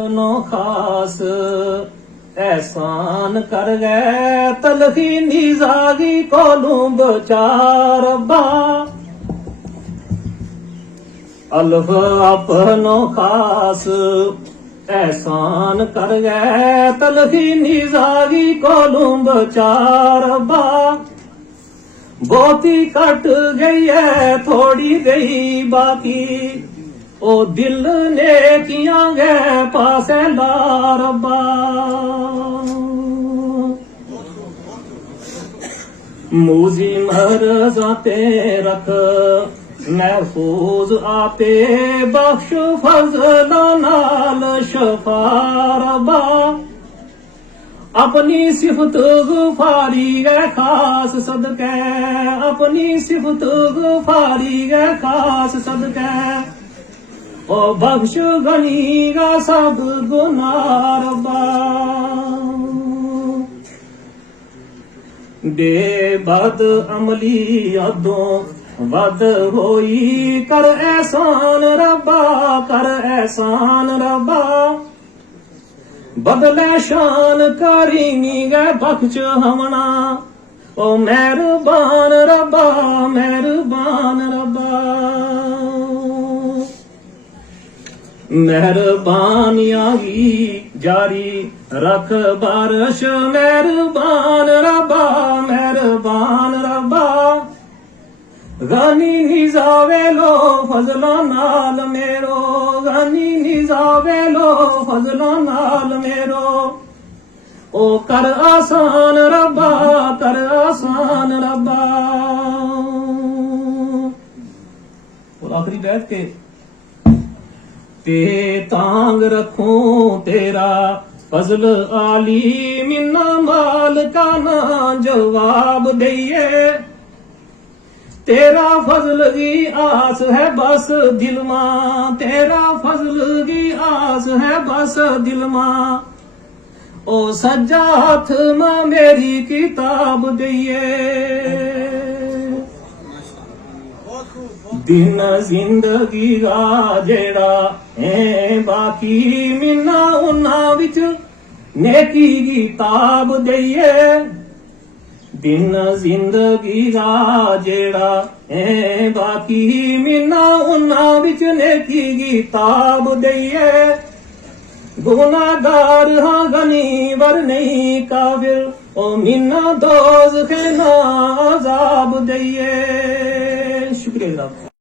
No खास एहसान कर गए तलखी निजागी कोलू बचार बा अल्फ अपनो खास एहसान कर गए तलखी निजागी कोलू बचार बा बहुती कट गई है थोड़ी गई बाकी ओ दिल ने किया गए पासे लारबा मूजी मरजाते रख महफूज आपे बख्श फजला नाल शफारबा अपनी सिफत गुफारी गए खास सदके अपनी सिफत गुफारी गए खास सदके ओ बख्श गनीगा सब गुनारबा बेबद अमली अदों वद होई कर एहसान रब्बा कर एहसान रब्बा बदले शान करीनी गए बख्श हमना ओ मेहरबान रब्बा मेहरबान रब्बा मेहरबानियागी जारी रख बारिश मेहरबान रब्बा मेहरबान रब्बा गानी निजावे लो फजला नाल मेरो गानी निजावे लो फजला नाल मेरो ओ कर आसान रब्बा कर आसान रब्बा। और आखिरी बैठ के ते तांग रखूं तेरा फजल आली मिन्ना माल का ना जवाब दइए तेरा फजल की आस है बस दिल मां तेरा फजल की आस है बस दिल मां ओ सज्जा हाथ मां मेरी किताब दइए दिन जिंदगी का जेड़ा है बाकी मिन्ना उन्ना विच नेकी की ताब दइए दिन जिंदगी का जेड़ा है बाकी मिन्ना उन्ना विच नेकी की ताब दइए गुनाहगार हाँ गनीवर नहीं काबिल ओ मिन्ना दोज़ के ना अज़ाब दइए। शुक्रिया जनाब।